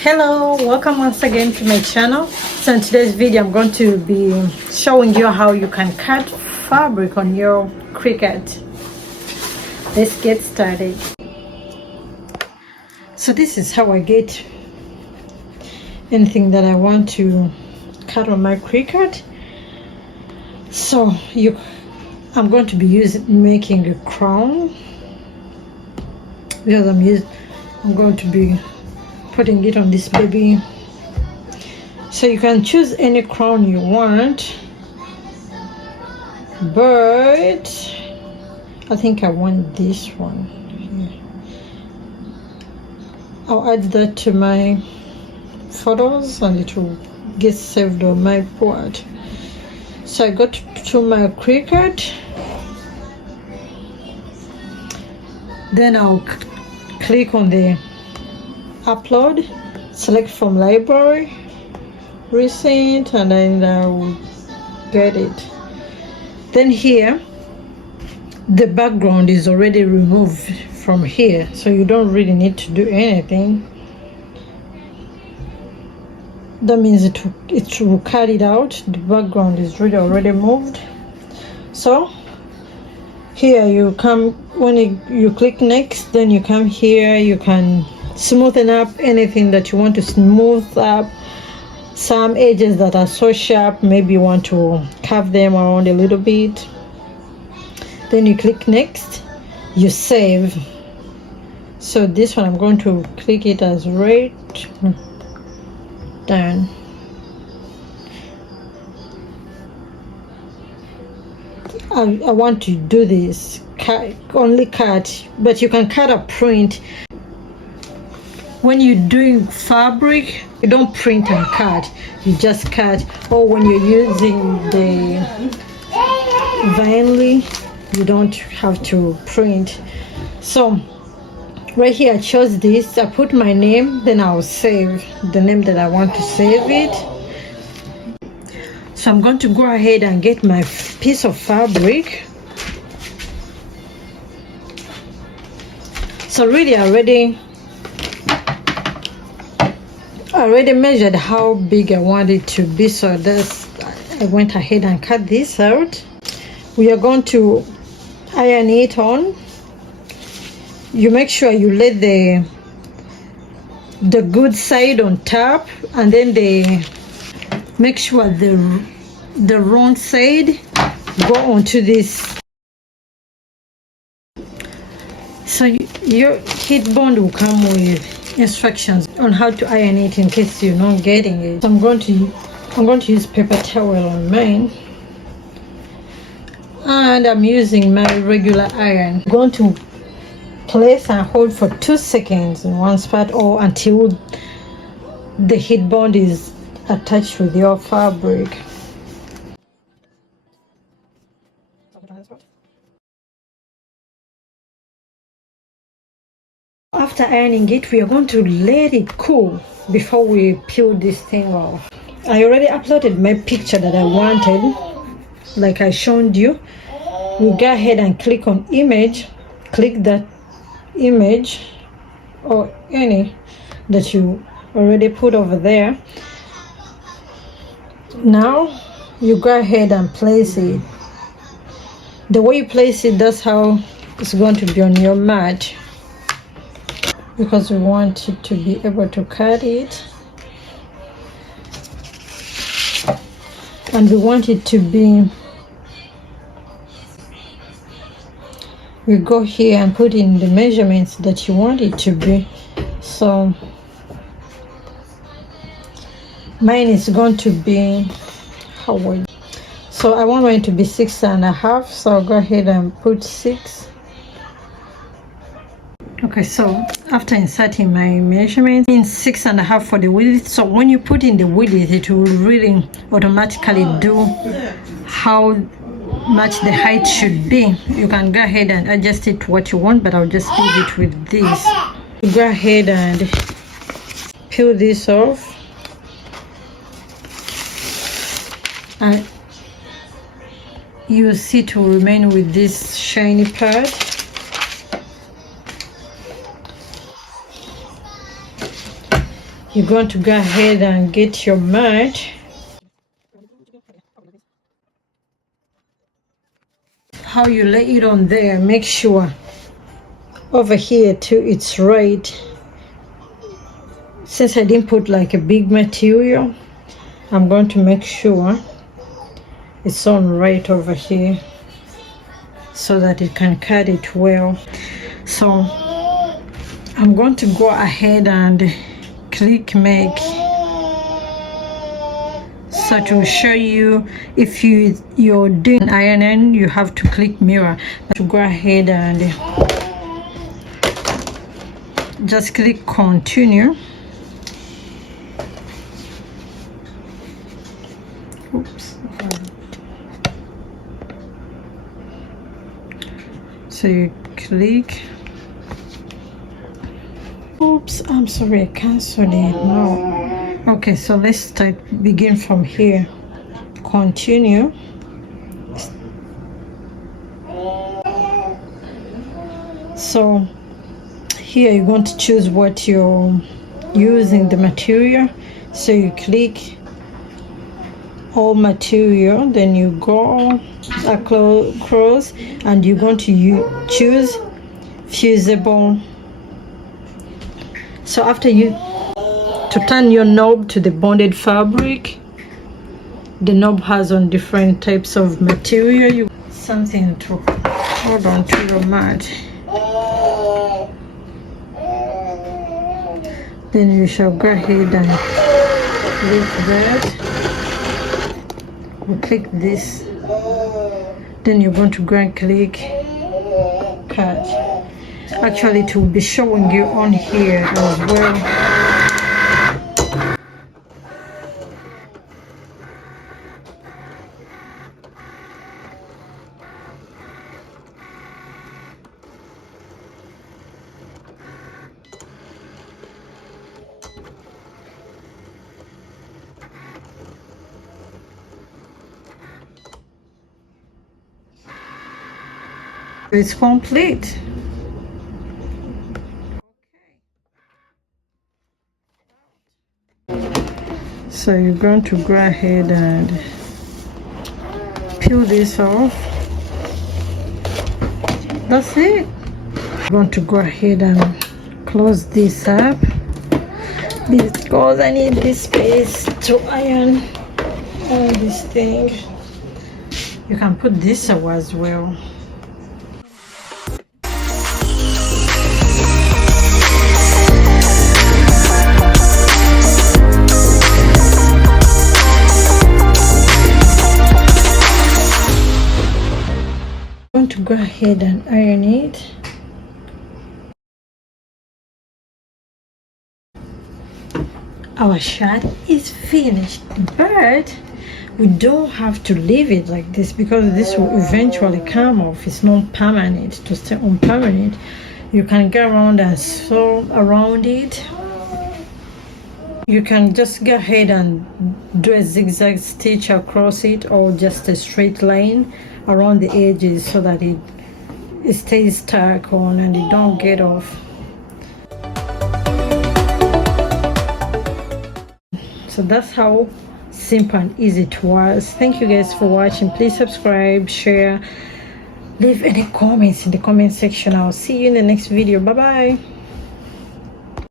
Hello, welcome once again to my channel. So in today's video I'm going to be showing you how you can cut fabric on your Cricut. Let's get started. So this is how I get anything that I want to cut on my Cricut. So I'm going to be making a crown because I'm going to be putting it on this baby. So you can choose any crown you want, but I think I want this one here. I'll add that to my photos and it will get saved on my board. So I got to my Cricut, then I'll click on the upload, select from library, recent, and then I'll get it. Then here the background is already removed from here, so you don't really need to do anything. That means it will cut it out. The background is already moved. So here you come, when you click next, then you come here, you can smoothen up anything that you want to smooth up. Some edges that are so sharp, maybe you want to curve them around a little bit. Then you click next, you save. So this one I'm going to click it as red. Done. I want to do this only cut, but you can cut a print. When you're doing fabric, you don't print and cut, you just cut. Or when you're using the vinyl, you don't have to print. So right here I chose this, I put my name, then I'll save the name that I want to save it. So I'm going to go ahead and get my piece of fabric. So really I already measured how big I want it to be, so I went ahead and cut this out. We are going to iron it on. You make sure you let the good side on top, and then make sure the wrong side go onto this. So your heatbond will come with instructions on how to iron it in case you're not getting it. So I'm going to use paper towel on mine, and I'm using my regular iron. I'm going to place and hold for 2 seconds in one spot, or until the heatbond is attached with your fabric. After ironing it, we are going to let it cool before we peel this thing off. I already uploaded my picture that I wanted, like I showed you. We go ahead and click on image, click that image or any that you already put over there. Now you go ahead and place it. The way you place it, that's how it's going to be on your mat, because we want it to be able to cut it, and we want it to be, we go here and put in the measurements that you want it to be. So mine is going to be, so I want mine to be 6.5, so I'll go ahead and put 6. Okay, so after inserting my measurements, in 6.5 for the width. So when you put in the width, it will really automatically do how much the height should be. You can go ahead and adjust it to what you want, but I'll just leave it with this. Go ahead and peel this off, and you see it will remain with this shiny part. you're going to go ahead and get your mat. How you lay it on there, make sure over here too it's right. Since I didn't put like a big material, I'm going to make sure it's on right over here so that it can cut it well. So I'm going to go ahead and click make, so to show you if you're doing ironing, you have to click mirror. To go ahead and just click continue. Oops. So you click. Oops, I'm sorry, I canceled it. No. Okay, so let's begin from here. Continue. So here you're going to choose what you're using, the material. So you click all material, then you go across and you're going to choose fusible. So after to turn your knob to the bonded fabric, the knob has on different types of material. Something to hold on to your mat. Then you shall go ahead and click that. You click this. Then you're going to go and click cut. Actually, it will be showing you on here as well. It's complete. So you're going to go ahead and peel this off. That's it. I'm going to go ahead and close this up because I need this space to iron all these things. You can put this away as well. To go ahead and iron it. Our shirt is finished, but we don't have to leave it like this because this will eventually come off. It's not permanent. To stay on permanent, you can go around and sew around it. You can just go ahead and do a zigzag stitch across it or just a straight line around the edges so that it stays stuck on and it don't get off. So that's how simple and easy it was. Thank you guys for watching. Please subscribe, share, leave any comments in the comment section. I'll see you in the next video. Bye bye.